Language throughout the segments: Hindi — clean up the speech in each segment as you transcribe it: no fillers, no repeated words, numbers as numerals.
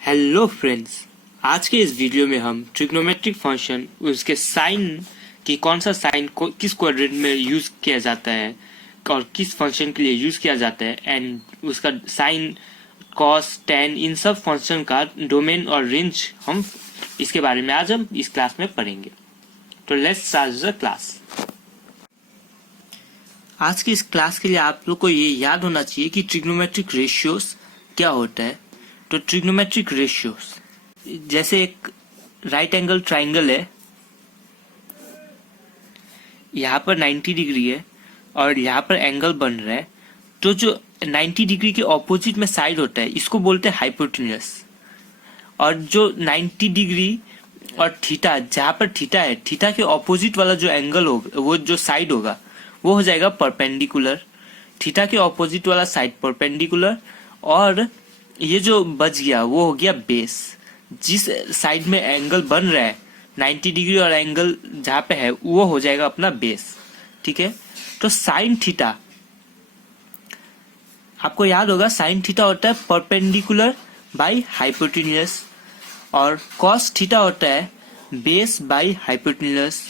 हेलो फ्रेंड्स, आज के इस वीडियो में हम ट्रिग्नोमेट्रिक फंक्शन उसके साइन की कौन सा साइन को किस क्वाड्रेंट में यूज़ किया जाता है और किस फंक्शन के लिए यूज़ किया जाता है एंड उसका साइन कॉस टेन इन सब फंक्शन का डोमेन और रेंज हम इसके बारे में आज हम इस क्लास में पढ़ेंगे। तो लेट्स स्टार्ट द क्लास। आज की इस क्लास के लिए आप लोग को ये याद होना चाहिए कि ट्रिग्नोमेट्रिक रेशियोज क्या होता है। तो ट्रिग्नोमेट्रिक रेशियोज जैसे एक राइट एंगल ट्राइंगल है, यहाँ पर 90 डिग्री है और यहाँ पर एंगल बन रहा है। तो जो 90 डिग्री के ऑपोजिट में साइड होता है इसको बोलते हैं हाइपोटेन्यूस, और जो 90 डिग्री और थीटा, जहाँ पर थीटा है, थीटा के ऑपोजिट वाला जो एंगल होगा, वो जो साइड होगा वो हो जाएगा परपेंडिकुलर। थीटा के ऑपोजिट वाला साइड परपेंडिकुलर, और ये जो बच गया वो हो गया बेस। जिस साइड में एंगल बन रहा है 90 डिग्री और एंगल जहाँ पे है वो हो जाएगा अपना बेस। ठीक है, तो साइन थीटा आपको याद होगा, साइन थीटा होता है परपेंडिकुलर बाय हाइपोटेन्यूस, और कॉस थीटा होता है बेस बाय हाइपोटेन्यूस,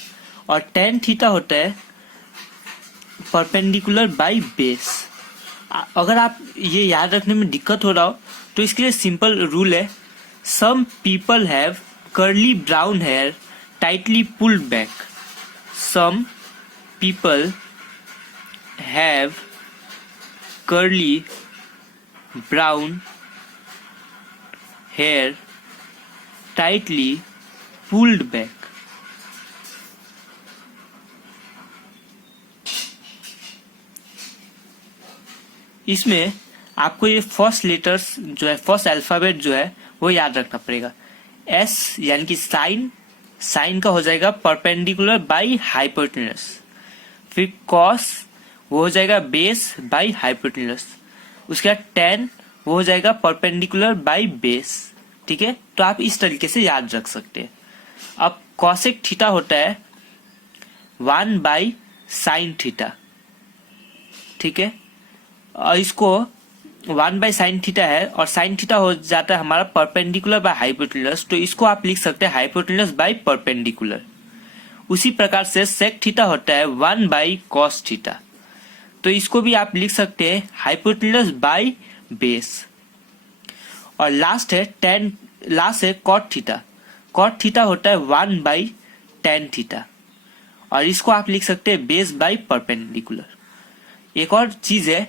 और टेन थीटा होता है परपेंडिकुलर बाय बेस। अगर आप ये याद रखने में दिक्कत हो रहा हो तो इसके लिए सिंपल रूल है, some people have curly brown hair tightly pulled back. Some people have curly brown hair tightly pulled back. इसमें आपको ये फर्स्ट लेटर्स जो है, फर्स्ट अल्फाबेट जो है वो याद रखना पड़ेगा। एस यानी कि साइन, साइन का हो जाएगा परपेंडिकुलर बाय हाइपोटेन्यूस। फिर कॉस वो हो जाएगा बेस बाय हाइपोटेन्यूस। उसके बाद टेन वो हो जाएगा परपेंडिकुलर बाय बेस। ठीक है, तो आप इस तरीके से याद रख सकते हैं। अब कॉसेक थीटा होता है 1 बाय साइन थीटा। ठीक है, और इसको 1 बाय साइन थीटा है और साइन थीटा हो जाता है हमारा परपेंडिकुलर बाय हाइपोटेन्यूस, तो इसको आप लिख सकते हैं हाइपोटेन्यूस बाय परपेंडिकुलर। उसी प्रकार से सेक थीटा होता है 1 बाय कॉस थीटा, तो इसको भी आप लिख सकते हैं हाइपोटेन्यूस बाय बेस। और लास्ट है कॉट थीटा। कॉट थीटा होता है 1 बाय टेन थीटा, और इसको आप लिख सकते हैं बेस बाय परपेंडिकुलर। एक और चीज है,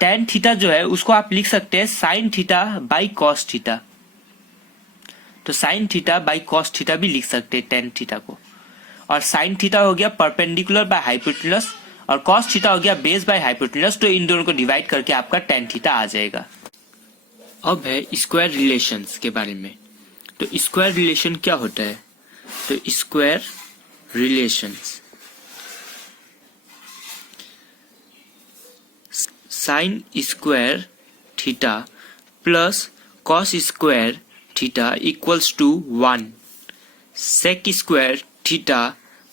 टेन थीटा जो है उसको आप लिख सकते हैं sine theta by cos theta. तो sine theta by cos theta भी लिख सकते हैं टेन थीटा को। और साइन थीटा हो गया परपेंडिकुलर बाय हाइपोटेन्यूस और कॉस थीटा हो गया बेस बाय हाइपोटेन्यूस, तो इन दोनों को डिवाइड करके आपका टेन थीटा आ जाएगा। अब है स्क्वायर रिलेशंस के बारे में। तो स्क्वायर रिलेशन क्या होता है? तो square relations sine square theta plus cos square theta equals to 1, sec square theta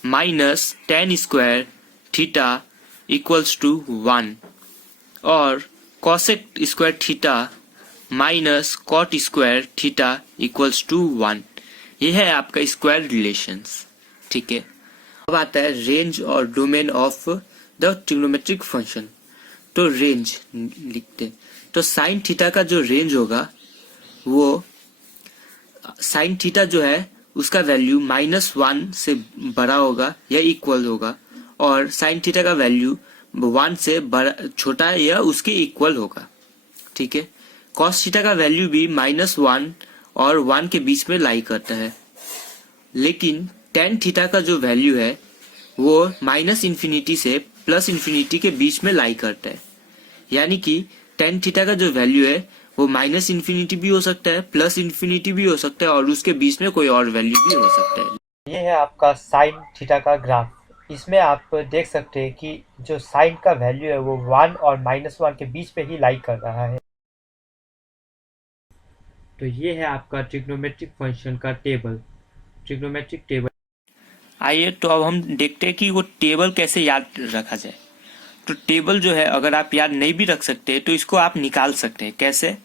minus tan square theta equals to 1, और cosec square theta minus cot square theta equals to 1। यह है आपका स्क्वायर रिलेशंस। ठीक है, अब आता है रेंज और domain of the trigonometric function. तो रेंज लिखते हैं, तो साइन थीटा का जो रेंज होगा वो साइन थीटा जो है उसका वैल्यू -1 से बड़ा होगा या इक्वल होगा, और साइन थीटा का वैल्यू 1 से बड़ा छोटा या उसके इक्वल होगा। ठीक है, कॉस थीटा का वैल्यू भी -1 और 1 के बीच में लाई करता है, लेकिन टेन थीटा का जो वैल्यू है वो -∞ से +∞ के बीच में लाई करता है। यानी कि टेन थीटा का जो वैल्यू है वो -∞ भी हो सकता है, +∞ भी हो सकता है, और उसके बीच में कोई और वैल्यू भी हो सकता है। ये है आपका साइन थीटा का ग्राफ। इसमें आप देख सकते हैं कि जो साइन का वैल्यू है वो 1 और -1 के बीच पे ही लाई कर रहा है। तो ये है आपका ट्रिग्नोमेट्रिक फंक्शन का टेबल, ट्रिग्नोमेट्रिक टेबल। आइए तो अब हम देखते हैं कि वो टेबल कैसे याद रखा जाए। तो टेबल जो है अगर आप याद नहीं भी रख सकते तो इसको आप निकाल सकते हैं। कैसे?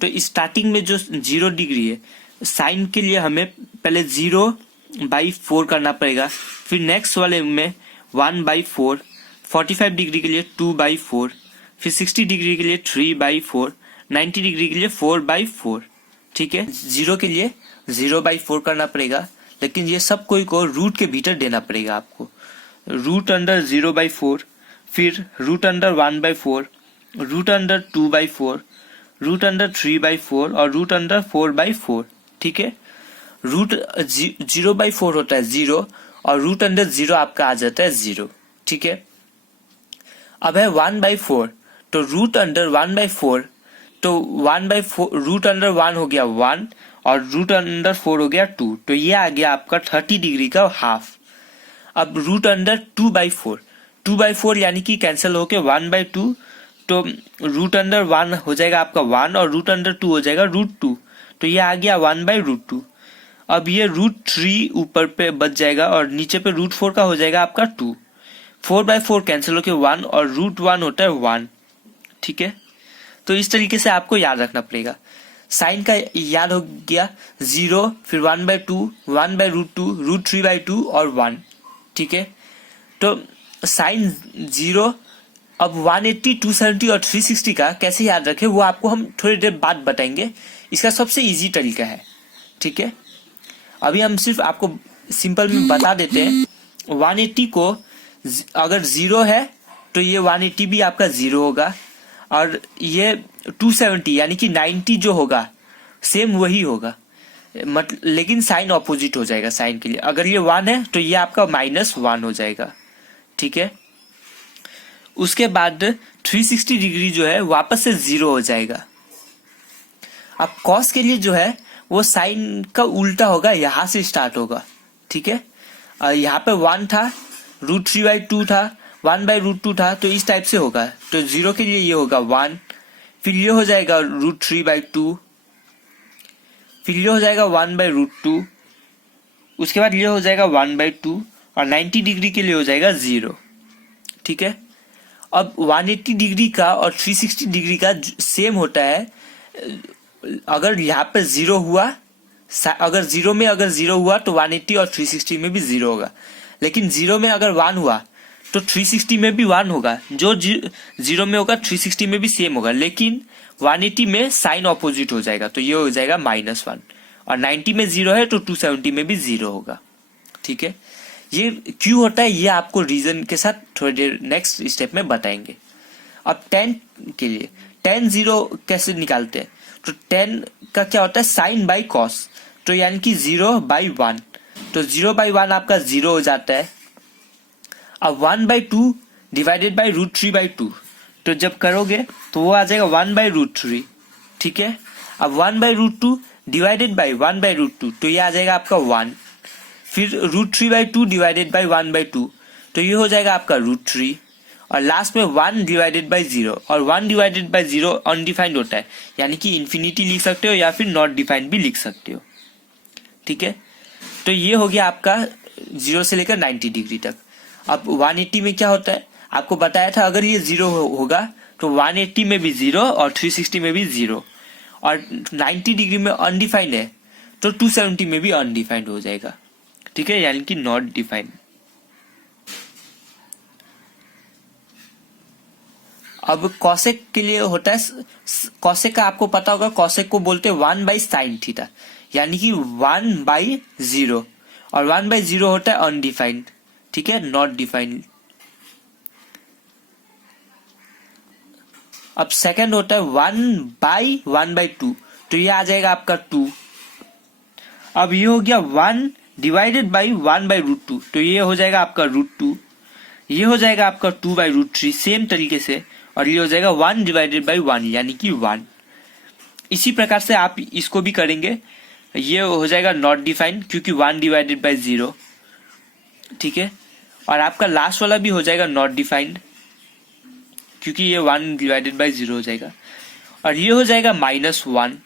तो स्टार्टिंग में जो 0 डिग्री है साइन के लिए हमें पहले 0/4 करना पड़ेगा, फिर नेक्स्ट वाले में 1/4, 45 डिग्री के लिए 2/4, फिर 60 डिग्री के लिए 3/4, 90 डिग्री के लिए 4/4। ठीक है, 0 के लिए 0/4 करना पड़ेगा, लेकिन ये सब कोई को रूट के भीतर देना पड़ेगा आपको। रूट अंडर 0/4, फिर root under 1/4, root under 2/4, root under 3/4 और रूट अंडर 4/4। ठीक है, रूट 0/4 होता है 0 और रूट अंडर 0 आपका आ जाता है 0। ठीक है, अब है 1/4, तो रूट अंडर 1/4, तो 1/4 रूट अंडर 1 हो गया 1 और रूट अंडर 4 हो गया 2, तो ये आ गया आपका 30 डिग्री का हाफ। अब रूट अंडर 2/4, 2/4 यानी कि कैंसिल होके 1/2, तो रूट अंडर 1 हो जाएगा आपका 1 और रूट अंडर 2 हो जाएगा √2, तो ये आ गया 1/√2। अब ये √3 ऊपर पे बच जाएगा और नीचे पे √4 का हो जाएगा आपका 2। 4/4 कैंसिल होके 1 और √1 होता है 1। ठीक है, तो इस तरीके से आपको याद रखना पड़ेगा। साइन का याद हो गया 0, फिर 1/2, 1/√2, √3/2 और 1। ठीक है, तो साइन 0, अब 180, 270 और 360 का कैसे याद रखें वो आपको हम थोड़ी देर बाद बताएंगे। इसका सबसे इजी तरीका है। ठीक है, अभी हम सिर्फ आपको सिंपल में बता देते हैं। 180 को अगर 0 है तो ये 180 भी आपका 0 होगा, और ये 270 यानी कि 90 जो होगा सेम वही होगा, लेकिन साइन ऑपोजिट हो जाएगा साइन के लिए। अगर ये 1 है तो ये आपका -1 हो जाएगा। ठीक है, उसके बाद 360 डिग्री जो है वापस से 0 हो जाएगा। अब कॉस के लिए जो है वो साइन का उल्टा होगा, यहां से स्टार्ट होगा। ठीक है, यहाँ पे 1 था, √3/2 था, 1/√2 था, तो इस टाइप से होगा। तो 0 के लिए ये होगा 1, फिर ये हो जाएगा √3/2, फिर ये हो जाएगा 1/√2, उसके बाद ये हो जाएगा 1/2 और 90 डिग्री के लिए हो जाएगा 0। ठीक है, अब 180 डिग्री का और 360 डिग्री का सेम होता है। अगर यहाँ पे 0 हुआ, अगर 0 में अगर 0 हुआ तो 180 और 360 में भी 0 होगा, लेकिन 0 में अगर 1 हुआ तो 360 में भी 1 होगा। जो 0 में होगा 360 में भी सेम होगा, लेकिन 180 में साइन ऑपोजिट हो जाएगा, तो ये हो जाएगा -1, और 90 में 0 है तो 270 में भी 0 होगा। ठीक है, ये क्यों होता है ये आपको रीजन के साथ थोड़ी देर नेक्स्ट स्टेप में बताएंगे। अब 10 के लिए tan 0 कैसे निकालते हैं, तो 10 का क्या होता है साइन बाई कॉस, तो यानी कि 0/1, तो 0/1 आपका 0 हो जाता है। अब 1/2 डिवाइडेड बाई √3/2, तो जब करोगे तो वो आ जाएगा 1/√3। ठीक है, अब 1/√2 डिवाइडेड बाई 1/√2, तो ये आ जाएगा आपका 1, फिर √3/2 डिवाइडेड बाई 1/2, तो ये हो जाएगा आपका √3, और लास्ट में 1 डिवाइडेड बाई 0, और 1 डिवाइडेड बाई 0 अनडिफाइंड होता है, यानी कि इन्फिनिटी लिख सकते हो या फिर नॉट डिफाइंड भी लिख सकते हो। ठीक है, तो ये हो गया आपका 0 से लेकर 90 डिग्री तक। अब 180 में क्या होता है आपको बताया था, अगर ये 0 होगा तो 180 में भी 0 और 360 में भी 0, और 90 डिग्री में अनडिफाइंड है तो 270 में भी अनडिफाइंड हो जाएगा। ठीक है, यानी कि नॉट डिफाइंड। अब कॉसेक के लिए होता है, कॉसेक का आपको पता होगा, कॉसेक को बोलते हैं 1/sin θ, यानी कि 1/0, और 1/0 होता है अनडिफाइंड। ठीक है, नॉट डिफाइंड। अब सेकंड होता है 1/1/2, तो ये आ जाएगा आपका 2। अब ये हो गया 1 डिवाइडेड बाई 1/√2, तो ये हो जाएगा आपका √2, ये हो जाएगा आपका 2/√3 सेम तरीके से, और ये हो जाएगा 1 डिवाइडेड बाई 1 यानी कि 1। इसी प्रकार से आप इसको भी करेंगे, ये हो जाएगा नॉट डिफाइंड क्योंकि 1 डिवाइडेड बाई 0। ठीक है, और आपका लास्ट वाला भी हो जाएगा नॉट डिफाइंड क्योंकि ये 1 डिवाइडेड बाई 0 हो जाएगा, और ये हो जाएगा -1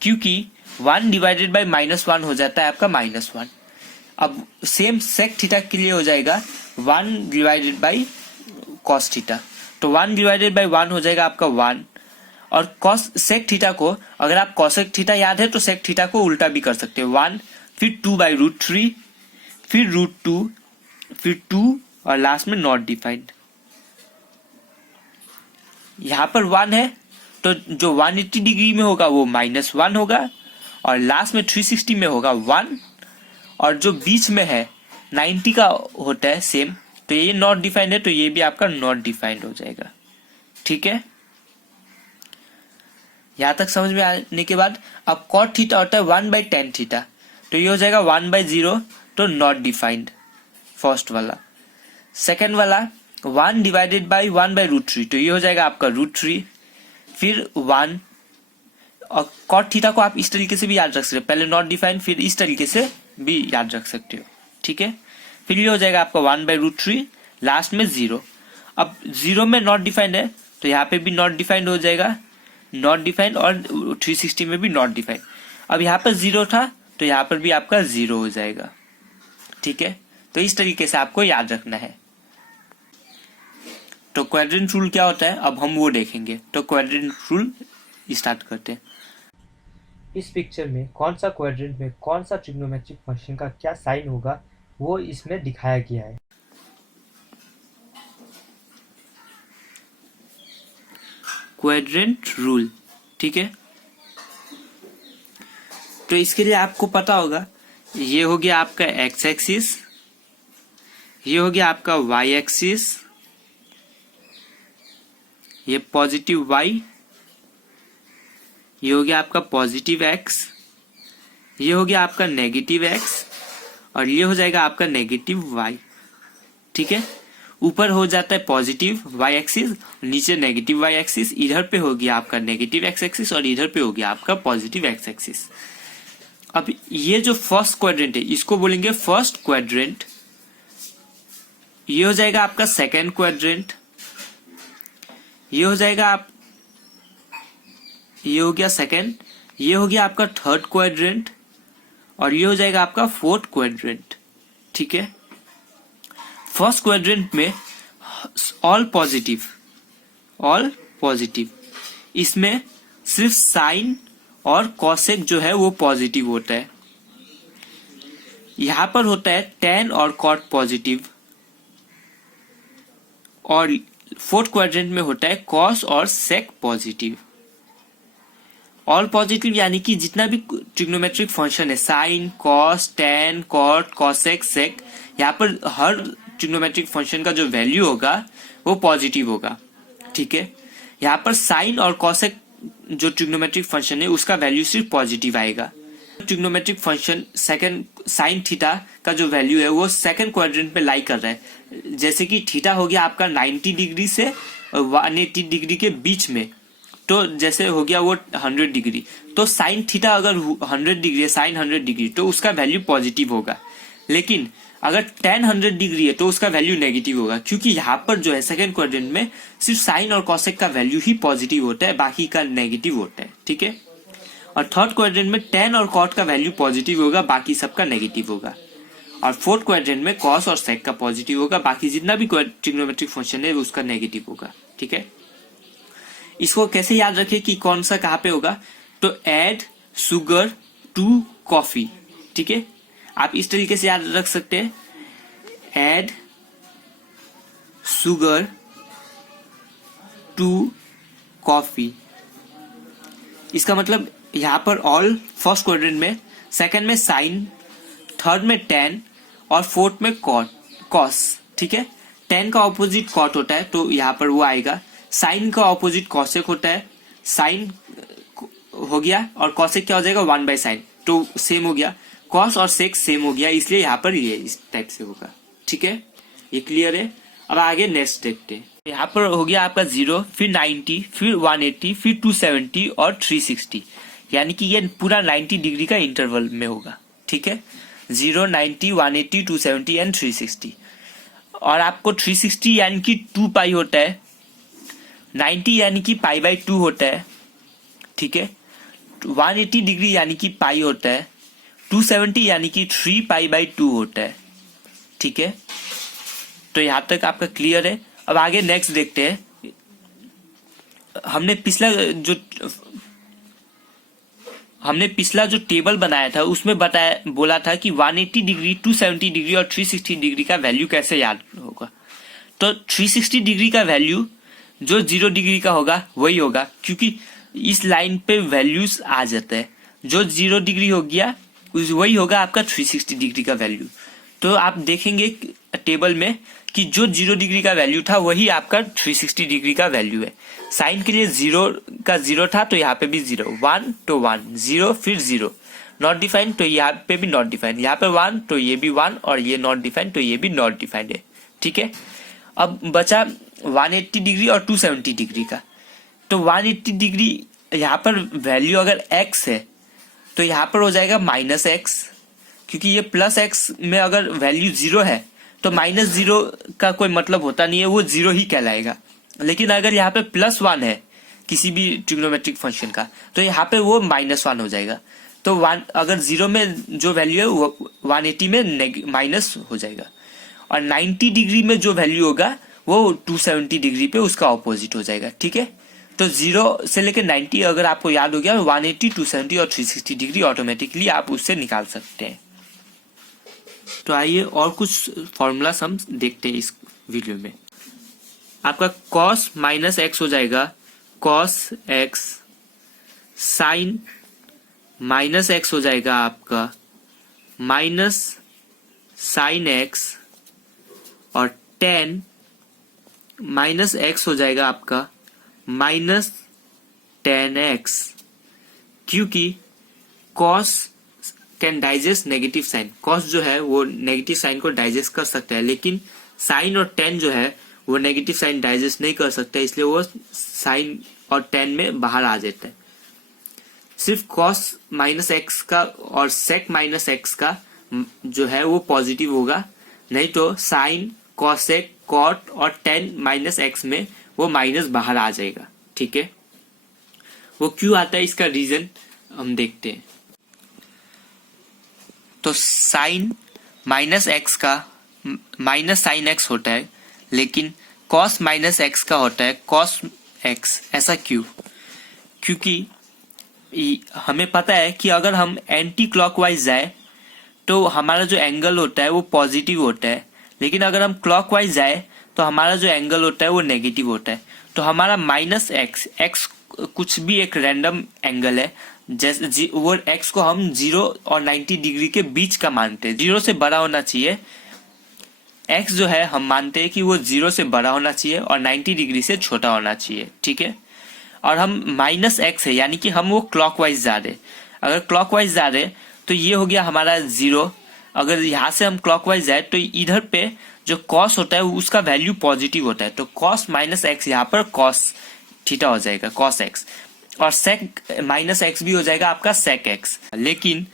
क्योंकि 1 डिवाइडेड बाई -1 हो जाता है आपका -1। अब सेम सेक थीटा के लिए हो जाएगा 1 डिवाइडेड बाई कॉस थीटा, तो 1 डिवाइडेड बाई 1 हो जाएगा आपका 1, और कॉस सेक थीटा को अगर आप कॉसेक थीटा याद है तो सेक थीटा को उल्टा भी कर सकते हैं, 1 फिर 2/√3 फिर √2 फिर 2 और लास्ट में नॉट डिफाइंड। यहां पर 1 है तो जो 180 डिग्री में होगा वो -1 होगा और लास्ट में 360 में होगा 1 और जो बीच में है 90 का होता है सेम, तो ये नॉट डिफाइंड है तो ये भी आपका नॉट डिफाइंड हो जाएगा। ठीक है, यहां तक समझ में आने के बाद अब कॉट थीटा होता है 1/tan थीटा, तो ये हो जाएगा 1/0 तो नॉट डिफाइंड फर्स्ट वाला। सेकेंड वाला 1 डिवाइडेड बाई 1/√3, तो ये हो जाएगा आपका √3 फिर 1 और कॉट थीटा को आप इस तरीके से भी याद रख सकते हो, पहले नॉट डिफाइंड फिर इस तरीके से भी याद रख सकते हो। ठीक है, फिर ये हो जाएगा आपका 1/√3 लास्ट में 0। अब 0 में नॉट डिफाइंड है तो यहाँ पे भी नॉट डिफाइंड हो जाएगा, नॉट डिफाइंड और 360 में भी नॉट डिफाइंड। अब यहाँ पर 0 था तो यहाँ पर भी आपका 0 हो जाएगा। ठीक है, तो इस तरीके से आपको याद रखना है। तो क्वाड्रेंट रूल क्या होता है अब हम वो देखेंगे। तो क्वाड्रेंट रूल स्टार्ट करते हैं। इस पिक्चर में कौन सा क्वाड्रेंट में कौन सा ट्रिग्नोमेट्रिक फंक्शन का क्या साइन होगा वो इसमें दिखाया गया है। क्वाड्रेंट रूल, ठीक है, तो इसके लिए आपको पता होगा ये हो गया आपका एक्स एक्सिस, ये हो गया आपका वाई एक्सिस, ये पॉजिटिव वाई, ये हो गया आपका पॉजिटिव एक्स, ये हो गया आपका नेगेटिव एक्स और ये हो जाएगा आपका नेगेटिव वाई। ठीक है, ऊपर हो जाता है पॉजिटिव वाई एक्सिस, नीचे नेगेटिव वाई एक्सिस, इधर पे हो गया आपका नेगेटिव एक्स एक्सिस और इधर पे हो गया आपका पॉजिटिव एक्स एक्सिस। अब ये जो फर्स्ट क्वाड्रेंट है इसको बोलेंगे फर्स्ट क्वाड्रेंट, ये हो जाएगा आपका सेकेंड क्वाड्रेंट, ये हो जाएगा आप, ये हो गया सेकेंड, ये हो गया आपका थर्ड क्वाड्रेंट और ये हो जाएगा आपका फोर्थ क्वाड्रेंट। ठीक है, फर्स्ट क्वाड्रेंट में ऑल पॉजिटिव, ऑल पॉजिटिव, इसमें सिर्फ साइन और कॉसेक जो है वो पॉजिटिव होता है। यहां पर होता है tan और cot पॉजिटिव और फोर्थ क्वाड्रेंट में होता है cos और sec पॉजिटिव। ऑल पॉजिटिव यानी कि जितना भी ट्रिग्नोमेट्रिक फंक्शन है sine, cos, tan, cot, cosec, sec, यहाँ पर हर ट्रिग्नोमेट्रिक फंक्शन का जो वैल्यू होगा वो पॉजिटिव होगा। ठीक है, यहाँ पर साइन और कॉसेक जो ट्रिग्नोमेट्रिक फंक्शन है उसका वैल्यू सिर्फ पॉजिटिव आएगा। Trigonometric function second sine theta का जो वैल्यू है वो सेकंड क्वाड्रेंट में लाई कर रहा है। जैसे कि थीटा हो गया आपका 90 डिग्री से 180 डिग्री के बीच में, तो जैसे हो गया वो 100 डिग्री, तो साइन थीटा अगर 100 डिग्री है, साइन 100 डिग्री, तो उसका वैल्यू पॉजिटिव होगा। लेकिन अगर tan 100 डिग्री है तो उसका वैल्यू नेगेटिव होगा, क्योंकि यहाँ पर जो है सेकंड क्वाड्रेंट में सिर्फ साइन और कॉसेक का वैल्यू ही पॉजिटिव होता है, बाकी का नेगेटिव होता है। ठीक है, और थर्ड क्वाड्रेंट में tan और cot का वैल्यू पॉजिटिव होगा, बाकी सबका नेगेटिव होगा। और फोर्थ क्वाड्रेंट में cos और sec का पॉजिटिव होगा, बाकी जितना भी ट्रिग्नोमेट्रिक फंक्शन है उसका नेगेटिव होगा। ठीक है, इसको कैसे याद रखें कि कौन सा कहाँ पे होगा, तो एड सुगर टू कॉफी। ठीक है, आप इस तरीके से याद रख सकते हैं, एड सुगर टू कॉफी। इसका मतलब यहां पर ऑल फर्स्ट क्वाड्रेंट में, सेकंड में साइन, थर्ड में tan और फोर्थ में कॉस। ठीक है, tan का ऑपोजिट कॉट होता है तो यहां पर वो आएगा, साइन का ऑपोजिट कॉसेक होता है, साइन हो गया और कॉसेक क्या हो जाएगा 1/sin, तो सेम हो गया, कॉस और सेक सेम हो गया, इसलिए यहाँ पर ये इस टाइप से होगा। ठीक है, ये क्लियर है। अब आगे नेक्स्ट देखते हैं। यहाँ पर हो गया आपका 0, फिर 90, फिर 180, फिर 270 और 360, यानी कि ये पूरा 90 डिग्री का इंटरवल में होगा। ठीक है, 0, 90, 180, 270 एंड 360। और आपको 360 यानी कि 2 पाई होता है, 90 यानी कि π/2 होता है। ठीक है, 180 डिग्री यानी कि पाई होता है, 270 यानी कि 3 π/2 होता है। ठीक है, तो यहां तक आपका क्लियर है। अब आगे नेक्स्ट देखते हैं। हमने पिछला जो टेबल बनाया था उसमें बोला था कि 180 डिग्री, 270 डिग्री और 360 डिग्री का वैल्यू कैसे याद होगा। तो 360 डिग्री का वैल्यू जो 0 डिग्री का होगा वही होगा, क्योंकि इस लाइन पे वैल्यूज आ जाते हैं। जो 0 डिग्री हो गया वही होगा आपका 360 डिग्री का वैल्यू। तो आप देखेंगे टेबल में कि जो 0 डिग्री का वैल्यू था वही आपका 360 डिग्री का वैल्यू है। साइन के लिए 0 का 0 था तो यहाँ पे भी 0, 1 तो 1, 0 फिर 0, नॉट डिफाइंड तो यहाँ पे भी नॉट डिफाइंड, यहाँ पे 1 तो ये भी 1 और ये नॉट डिफाइंड तो ये भी नॉट डिफाइंड है। ठीक है, अब बचा 180 डिग्री और 270 डिग्री का। तो 180 डिग्री यहाँ पर वैल्यू अगर x है तो यहाँ पर हो जाएगा -x, क्योंकि ये +x में अगर वैल्यू 0 है तो -0 का कोई मतलब होता नहीं है, वो 0 ही कहलाएगा। लेकिन अगर यहाँ पे +1 है किसी भी ट्रिग्नोमेट्रिक फंक्शन का तो यहाँ पे वो -1 हो जाएगा। तो 1 अगर 0 में जो वैल्यू है वो 180 में माइनस हो जाएगा, और 90 डिग्री में जो वैल्यू होगा वो 270 डिग्री पे उसका ऑपोजिट हो जाएगा। ठीक है, तो 0 से लेकर 90 अगर आपको याद हो गया 180, 270 और 360 डिग्री ऑटोमेटिकली आप उससे निकाल सकते हैं। तो आइए और कुछ फॉर्मूलास हम देखते हैं इस वीडियो में। आपका cos -x हो जाएगा cos x, sin -x हो जाएगा आपका माइनस sin x, और tan -x हो जाएगा आपका -tan x, क्योंकि cos can digest negative sine. cos जो है वो नेगेटिव साइन को डाइजेस्ट कर सकता है, लेकिन साइन और tan जो है वो नेगेटिव साइन डाइजेस्ट नहीं कर सकता, इसलिए वो साइन और tan में बाहर आ जाता है। सिर्फ cos -x का और sec -x का जो है वो पॉजिटिव होगा, नहीं तो साइन, cosec, cot और tan -x में वो माइनस बाहर आ जाएगा। ठीक है, वो क्यों आता है इसका रीजन हम देखते हैं। तो साइन -x का माइनस साइन x होता है, लेकिन cos -x का होता है cos x। ऐसा क्यों? क्योंकि हमें पता है कि अगर हम एंटी क्लॉकवाइज जाए तो हमारा जो एंगल होता है वो पॉजिटिव होता है, लेकिन अगर हम क्लॉकवाइज जाए तो हमारा जो एंगल होता है वो नेगेटिव होता है। तो हमारा -x कुछ भी एक रैंडम एंगल है, जैसे वो x को हम 0 और 90 डिग्री के बीच का मानते हैं, 0 से बड़ा होना चाहिए। x जो है हम मानते हैं कि वो 0 से बड़ा होना चाहिए और 90 डिग्री से छोटा होना चाहिए। ठीक है, और हम -x है यानी कि हम वो क्लॉकवाइज जा रहे। अगर क्लॉकवाइज जा रहे तो ये हो गया हमारा 0। अगर यहाँ से हम क्लॉकवाइज जाए तो इधर पे जो cos होता है उसका वैल्यू पॉजिटिव होता है, तो cos -x यहाँ पर cos थीटा हो जाएगा cos x, और sec -x भी हो जाएगा आपका sec x। लेकिन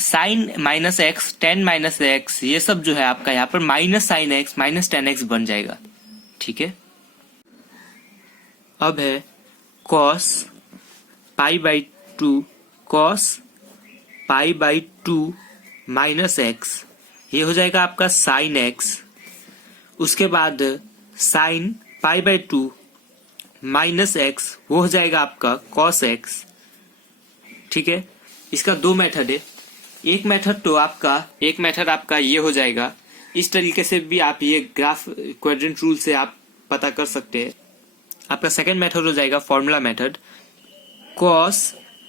sin -x, tan -x ये सब जो है आपका यहाँ पर -sin x, -tan x बन जाएगा। ठीक है, अब है cos π/2 cos π/2 -x, ये हो जाएगा आपका sin x। उसके बाद sin π/2 -x वो हो जाएगा आपका cos x। ठीक है, इसका दो मेथड है। एक मेथड आपका ये हो जाएगा, इस तरीके से भी आप ये ग्राफ क्वाड्रेंट रूल से आप पता कर सकते हैं। आपका सेकंड मेथड हो जाएगा फॉर्मूला मेथड, cos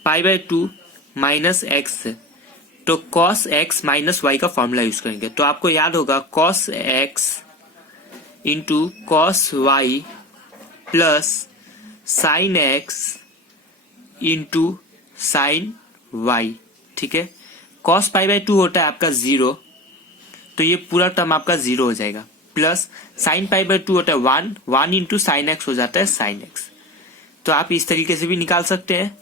π/2 -x, तो cos x -y का फॉर्मूला यूज करेंगे। तो आपको याद होगा cos x into cos y plus sin x into sin y। ठीक है, cos π/2 होता है आपका 0, तो ये पूरा टर्म आपका 0 हो जाएगा, प्लस sin π/2 होता है 1, 1 इंटू साइन एक्स हो जाता है sin x। तो आप इस तरीके से भी निकाल सकते हैं,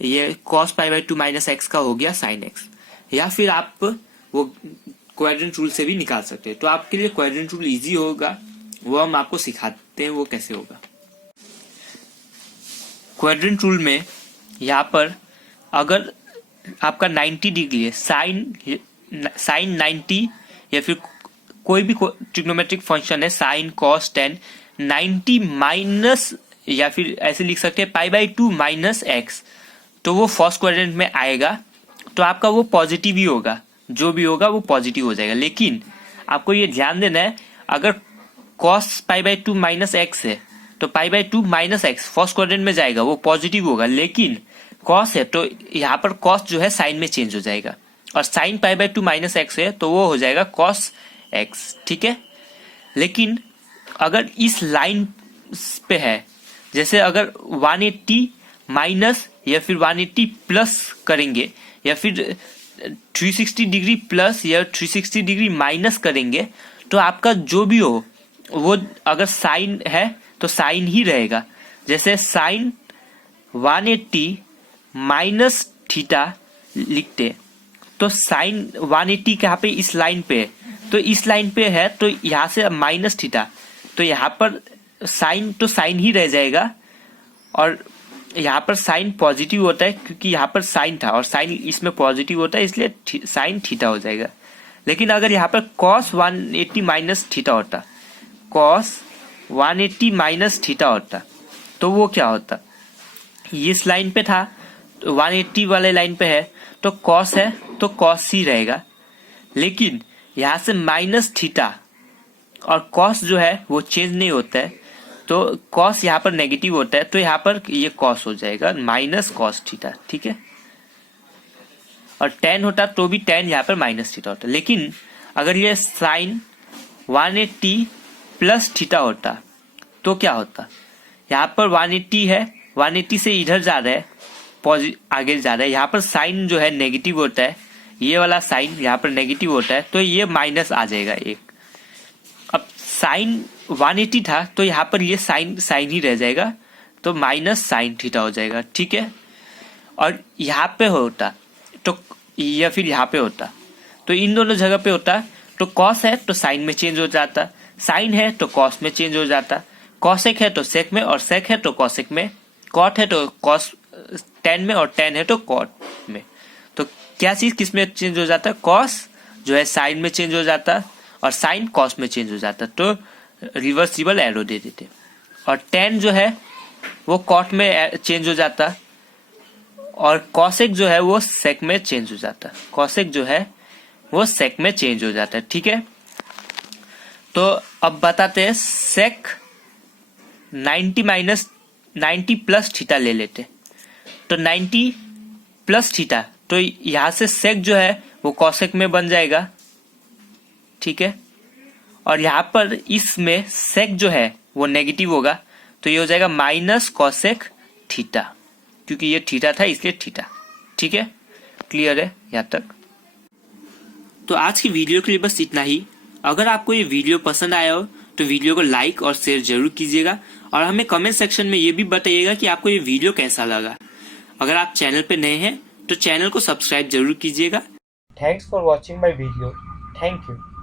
ये cos π/2 -x का हो गया sin x, या फिर आप वो क्वाड्रेंट रूल से भी निकाल सकते हैं। तो आपके लिए क्वाड्रेंट रूल इजी होगा, वो हम आपको सिखाते हैं वो कैसे होगा। क्वाड्रेंट रूल में यहाँ पर अगर आपका 90 डिग्री है, साइन 90 या फिर कोई भी ट्रिग्नोमेट्रिक फंक्शन है, साइन cos tan 90 माइनस या फिर ऐसे लिख सकते हैं π/2 माइनस एक्स, तो वो फर्स्ट क्वाड्रेंट में आएगा तो आपका वो पॉजिटिव ही होगा, जो भी होगा वो पॉजिटिव हो जाएगा। लेकिन आपको ये ध्यान देना है, अगर cos π/2 माइनस एक्स है तो π/2 माइनस एक्स फर्स्ट क्वाड्रेंट में जाएगा, वो पॉजिटिव होगा। लेकिन cos है तो यहाँ पर cos जो है साइन में चेंज हो जाएगा, और साइन π/2 माइनस एक्स है तो वो हो जाएगा cos x, ठीक है। लेकिन अगर इस लाइन पे है, जैसे अगर 180 माइनस या फिर 180 प्लस करेंगे, या फिर 360 डिग्री प्लस या 360 डिग्री माइनस करेंगे, तो आपका जो भी हो वो अगर साइन है तो साइन ही रहेगा। जैसे साइन 180 माइनस थीटा लिखते, तो साइन 180 यहाँ पे इस लाइन पे है, तो इस लाइन पे है तो यहाँ से माइनस थीटा, तो यहाँ पर साइन तो साइन ही रह जाएगा, और यहाँ पर साइन पॉजिटिव होता है क्योंकि यहाँ पर साइन था और साइन इसमें पॉजिटिव होता है, इसलिए साइन थीटा हो जाएगा। लेकिन अगर यहाँ पर cos 180 माइनस थीटा होता, cos 180 माइनस थीटा होता, तो वो क्या होता, इस लाइन पे था तो 180 वाले लाइन पे है तो cos है तो cos ही रहेगा। लेकिन यहाँ से माइनस थीटा और cos जो है वो चेंज नहीं होता है, तो cos यहाँ पर नेगेटिव होता है, तो यहाँ पर ये cos हो जाएगा माइनस cos थीटा, ठीक है। और tan होता तो भी tan यहाँ पर माइनस थीटा होता। लेकिन अगर ये साइन 180 प्लस थीटा होता तो क्या होता, यहाँ पर 180 है, 180 से इधर जा रहा है, आगे जा रहा है, यहाँ पर साइन जो है नेगेटिव होता है, ये वाला साइन यहाँ पर नेगेटिव होता है, तो ये माइनस आ जाएगा एक। अब साइन 180 था तो यहाँ पर ये साइन साइन ही रह जाएगा, तो माइनस साइन थीटा हो जाएगा, ठीक है। और यहाँ पे होता तो, या फिर यहाँ पे होता तो इन दोनों जगह पे होता, तो cos है तो साइन में चेंज हो जाता, साइन है तो cos में चेंज हो जाता, cosec है तो sec में, और sec है तो cosec में, cot है तो cos tan में, और tan है तो cot में। तो क्या चीज किस में चेंज हो जाता है, cos जो है साइन में चेंज हो जाता और साइन cos में चेंज हो जाता, तो रिवर्सिबल एरो दे देते। और tan जो है वो cot में चेंज हो जाता, और cosec जो है वो sec में चेंज हो जाता, cosec जो है वो sec में चेंज हो जाता है, ठीक है। तो अब बताते हैं sec 90 माइनस 90 प्लस थीटा ले लेते, तो 90 प्लस थीटा, तो यहाँ से sec जो है वो cosec में बन जाएगा, ठीक है। और यहाँ पर इसमें sec जो है वो नेगेटिव होगा, तो ये हो जाएगा माइनस cosec थीटा, क्योंकि ये थीटा था इसलिए थीटा, ठीक है। क्लियर है यहाँ तक। तो आज की वीडियो के लिए बस इतना ही। अगर आपको ये वीडियो पसंद आया हो तो वीडियो को लाइक और शेयर जरूर कीजिएगा, और हमें कमेंट सेक्शन में ये भी बताइएगा कि आपको ये वीडियो कैसा लगा। अगर आप चैनल पे नए हैं तो चैनल को सब्सक्राइब जरूर कीजिएगा। Thanks for watching my video. Thank you.